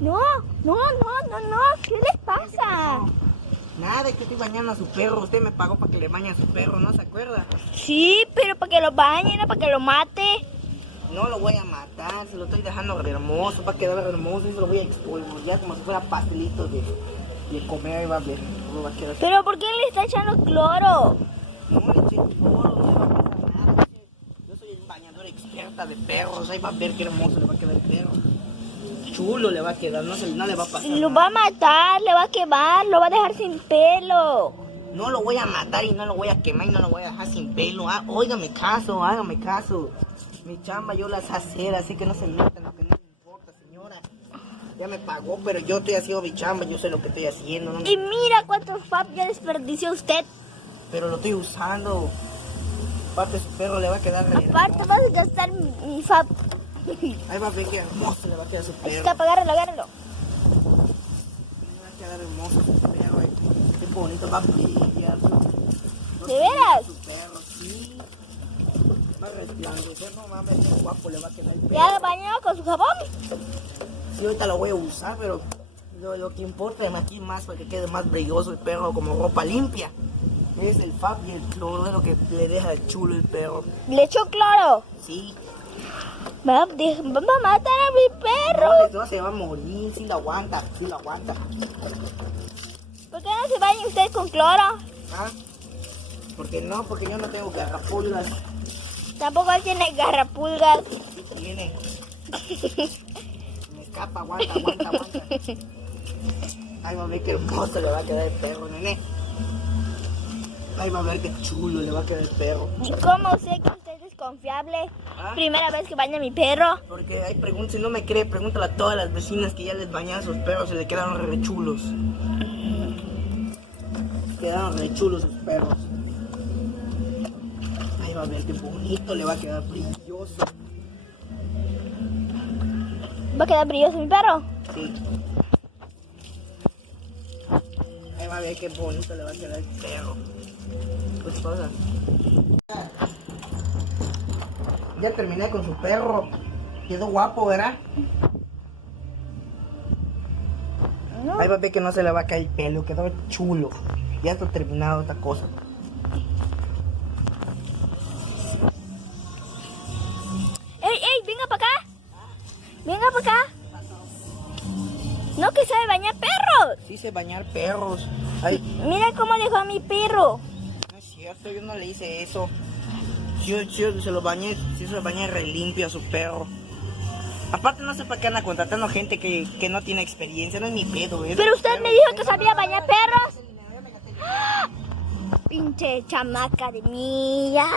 No, ¿qué les pasa? Nada, es que estoy bañando a su perro. Usted me pagó para que le bañe a su perro, ¿no se acuerda? Sí, pero para que lo bañe, no para que lo mate. No lo voy a matar, se lo estoy dejando hermoso, va a quedar hermoso y se lo voy a expulsar como si fuera pastelito de comer y va a ver cómo va a quedar. Pero ¿por qué le está echando cloro? No le eché todo, no va a pasar nada. Yo soy el bañador experta de perros, ahí va a ver qué hermoso le va a quedar el perro. Chulo le va a quedar, no le va a pasar Lo nada. va a matar, le va a quemar, lo va a dejar sin pelo. No lo voy a matar y no lo voy a quemar y no lo voy a dejar sin pelo. Ah, óigame caso, hágame caso. Mi chamba yo la sé hacer, así que no se metan lo que no me importa, señora. Ya me pagó, pero yo estoy haciendo mi chamba, yo sé lo que estoy haciendo. No me... Y mira cuántos FAB ya desperdició usted. Pero lo estoy usando. Aparte su perro le va a quedar re Aparte vas a gastar mi FAB. Ahí va a ver qué hermoso le va a quedar su perro. Escapa, agárralo. Le va a quedar hermoso su perro. Qué bonito, va a brillar. ¿De veras? Su perro, sí. Va a resplandecer, no mames, qué guapo le va a quedar el perro. ¿Ya lo bañó con su jabón? Sí, ahorita lo voy a usar, pero lo que importa es aquí más para que quede más brilloso el perro, como ropa limpia. Es el FAB y el cloro, es lo que le deja el chulo el perro. ¿Le echó cloro? Sí. Va a matar a mi perro. No, se va a morir, si lo aguanta, si lo aguanta. ¿Por qué no se baña usted con cloro? ¿Ah? Porque no, porque yo no tengo garrapulgas. Tampoco él tiene garrapulgas. Sí tiene. Me escapa, aguanta. Ahí va a ver qué hermoso le va a quedar el perro, nene. Ahí va a ver qué chulo le va a quedar el perro. ¿Y cómo sé que usted es confiable? ¿Ah? Primera vez que baña a mi perro. Porque hay preguntas, si no me cree, pregúntale a todas las vecinas que ya les bañaban sus perros y le quedaron re chulos. Quedaron re chulos sus perros. Ahí va a ver qué bonito le va a quedar brilloso. ¿Va a quedar brilloso mi perro? Sí. Ahí va a ver qué bonito le va a quedar el perro. Pues pasa. Ya terminé con su perro. Quedó guapo, ¿verdad? No. Ahí va a ver que no se le va a caer el pelo. Quedó chulo. Ya está terminado esta cosa. ¡Ey, venga para acá! ¡Venga para acá! No, que sabe bañar perros. Sí sé bañar perros. Ay, Mira cómo dejó a mi perro. no es cierto, yo no le hice eso. Yo se lo bañé, sí se lo bañé re limpio a su perro. Aparte no sé para qué anda contratando gente que no tiene experiencia, no es mi pedo, ¿eh? Pero usted me dijo que sabía bañar perros. ¡Ah! Pinche chamaca de mierda.